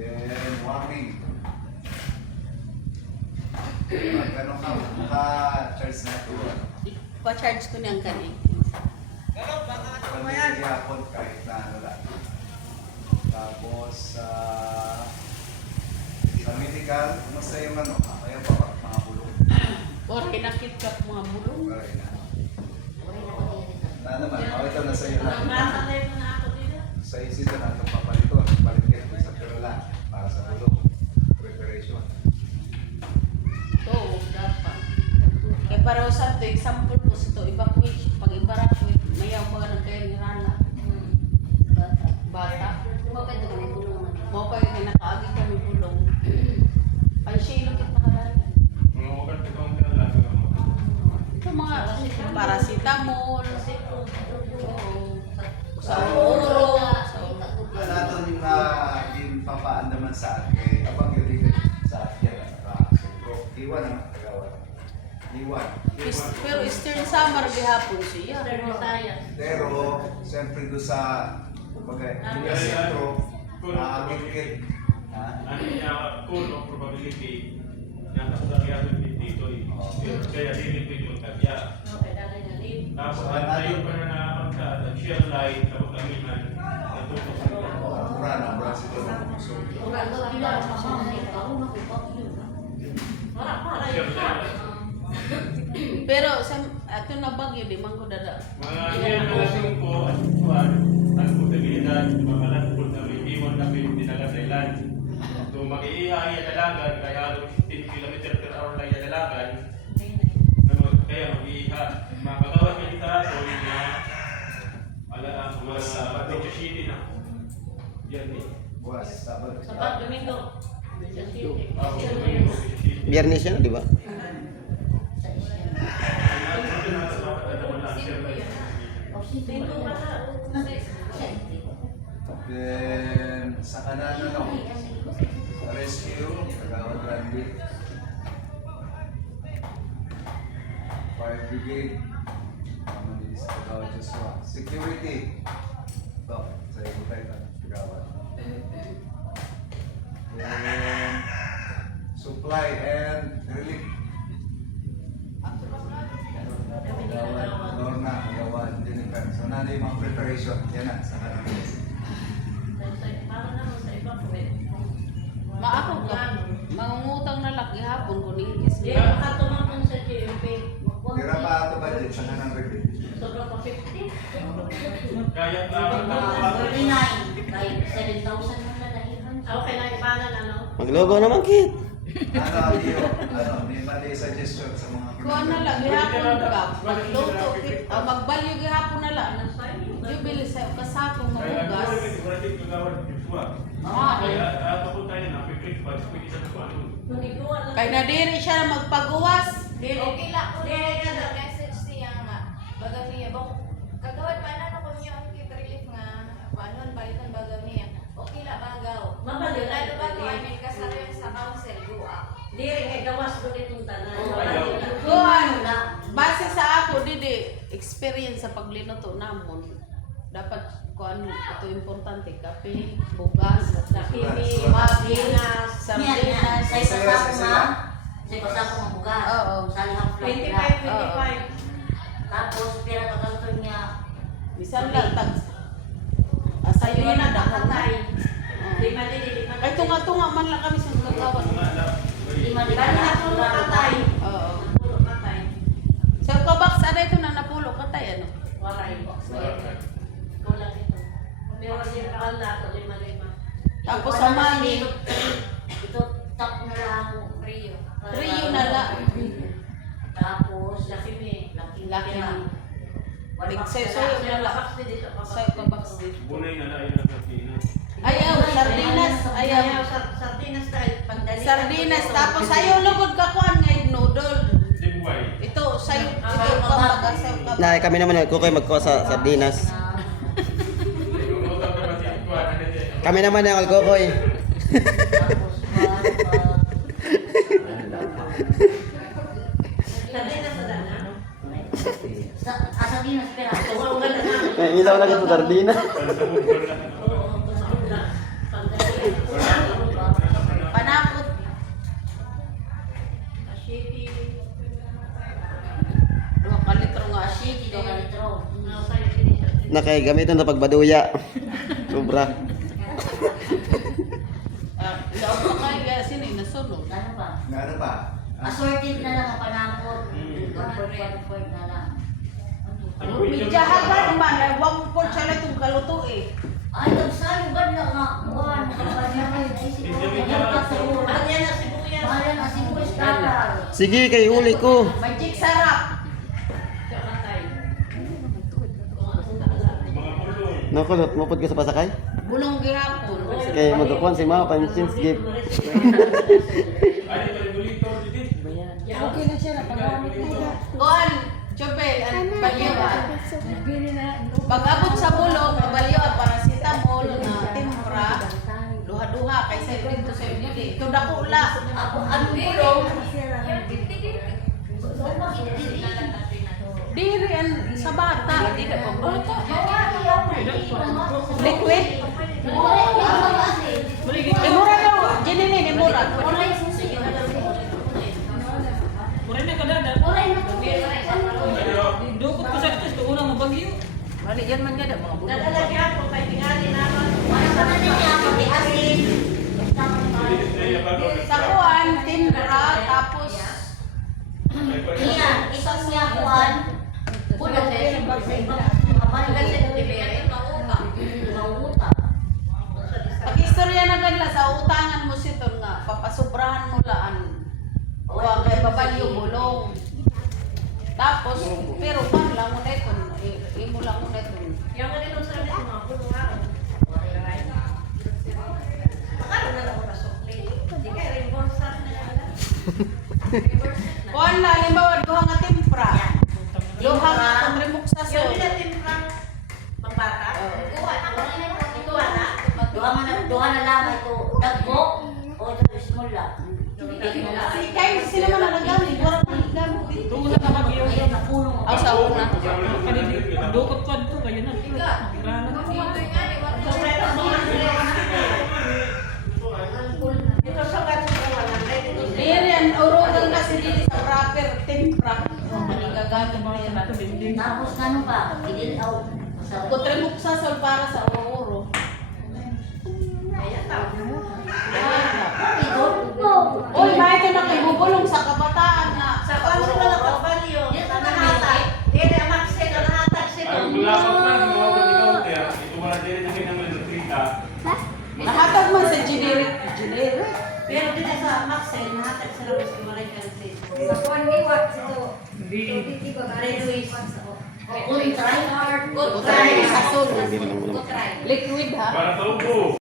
Then, warming. Magkano ka-charge na ito? Pa-charge ko niyang kani. Pwede hapon kahit na ano lang. Tapos, sa medical, kumusta yung ano? Kaya pa mga bulong. Or kinakit ka mga bulong. Okay na. Na naman, ito na sa'yo lang. Sa isip na natin papalito. Palit kayo sa pirola para sa bulong. Preparation. Ito, dapat. Kaya para sa ito, example ko sa ito, evacuation. Pag evacuate, mayaw mga nagkayo ni Rana. Bata. Mau kayo kinakaagi kami bulong. Ay, siya ilukit na kalala. Ito mga paracetamol. Oo. Sa uro. Ano ito yung papaan naman sa akin, abang yung rin sa akin, iwan naman, tagawan. Iwan. Pero Eastern Summer gihapon siya. Pero, siyempre doon sa, kumbaga, yung sentro, nakakikit. Ano niya, cool of probability na nakasakyado dito eh. Kaya lilipid yung kagya. Tapos tayo pa na nakakanta, nag-share light, tapos kamihan, natutok sa ito. Mura sila ng puso. Share light. Pero sa ato na bagyo di man ko dada. Mga yan na lasing ko at kuwan, ang posibilidad, mga lagbol na may iwan na may dinagasilan. So mag-iiha yung dalagan, kaya halos 10 km per hour na yung dalagan, kaya mag-iiha. Makagawa ka dito so yung mga Picture City na. Yan eh. Buwas, sabat. Biyernes yan, di ba? Then, sa kanan ano, rescue, Kagawad Randy. Fire Brigade, Kamanis, Kagawad Joshua. Security, ito, sa iyo tayo, Kagawad. Then, supply and relief. Kagawad Lorna, Kagawad Jennifer. So, nana yung mga preparation. Yan na, sa kanan. Maako ka. Mangungutang na laki hapon ko ni is. Tira pa ito budget sa kanang relief. Kaya Maglogo naman, Kit. Ano, Leo, may mali suggestion sa mga Kuha na lang gihapon ka. Magluto kit. Magbalyo gihapon na lang. Yung bilis sa kasakong mabugas. Kaya tapos tayo na, pipit pa, pwede sa nakuha. Kay nadiri siya na magpaguwas. Okay lang ko na message siya nga. Baga niya, kagawad pa na ko niyo ang kit relief nga. Panon balikan baga niya. Okay la bagaw. Mabalik. Lalo bago ay may kasaryan sa council guwa. Diri kay gawas do itong tanan. Kuhan. Base sa ako, didi, experience sa paglinuto namon. Dapat kuhan ito importante. Kape, bugas, Nakimi, maginas, sardinas. Sa isa sa ako nga. Sa isa sa ako nga bugas. Oo. Sa lihang flat 25. Tapos pira ka kanton niya. Bisan lang, asayo na Nakakatay. dapat. Lima din. Ay, tunga-tunga man lang kami sa kagawan. Lima din. Nakakatay. Oo. Pulo katay. Sa kabaks, ada ito na napulo katay, ano? Waray. Kulang ito. Pero din pala to lima. Tapos sa mali, Ito top na lang. Rio. Rio na lang. Tapos Lakimi. Laki na. Big sayo na lang. Sa kabaks dito. Bunay na layo ng Pilipinas. Ayaw, sardinas, ayaw. Sardinas tayo. Pagdali. Sardinas, tapos ayaw lugod ka kuhan ngayon noodle. Dibuhay. Ito, sayo, ito, pamaga, sayo ka. Na kami naman nagkukoy magkuha sa sardinas. Kami naman ang magkukoy. Sardinas sa dana. Sardinas pera. May ilaw na ito sardinas. Oo, Na kay gamiton sa pagbaduya. Sobra. Ilaw pa kayo kasi nasunog. Ano ba? Ano ba? Assorted na lang ang panakot. Comfort na lang. Midyahan ba naman, ay wag po siya lang itong kaluto eh. Ay, nagsayo ba na nga? Buwan, kapanya. Bahala na sibuyas tatal. Sige, kay huli ko. Magic sarap. Mga pulong. Nakulot, mapod ka sa pasakay? Bulong gihapon. Kay magkukuhan si Mao, pansin's gift. Ay, ito regulito, dito. Okay na siya, napagamit na siya. Kuan, Chopel, ang balyawan. Pag-abot sa bulong, balyawan, paracetamol na timpra, duha-duha, kaysa dito sa inyo. Ito dakula. Ako, anong bulong? Diri yan sa bata. Di na pa bata. Liquid? Imura daw. Gininin, imura. Dukot ko sa ito, ito unang mabagyo. Bali, yan man gada mga bulong. Sa kuan, timpra, tapos Iya, isang niya kuhan. Puno sa isang mauuta. pag-istorya na ganla sa utangan mo sito nga, papasubrahan mo laan. Huwag kay babalyo bulong. Tapos, pero pan lang mo na ito. Imo lang mo na ito. Kuan na, halimbawa, duha nga timpra. Duha nga kontribuk sa sol. Duha na lang ito. Dagbo o ito smula. Kaya sila man ang nagamit. Wala pa nagamit dito. Tungo na mabagyo. Aw, sa una. Dukot ko ito, kaya na. Rana na. Diyan, urugan kasi dito sa proper timpra. Gagamit mo yan. Tapos ano ba? Idilaw. Kontribuk sa sol para sa oro-oro. Uy, may ito na kayo bubulong sa kabataan na. Sa oro-oro. Ang lamang na, mga counter, ito wala din na kinamalitrita. Nahatag man sa generic. Generic? Pero dito sa Maxel, nahatag sa labas ng Marican State. Hindi. Good try hard. Good try sa sol. Hindi naman wala. Liquid ha? Para sa ubo.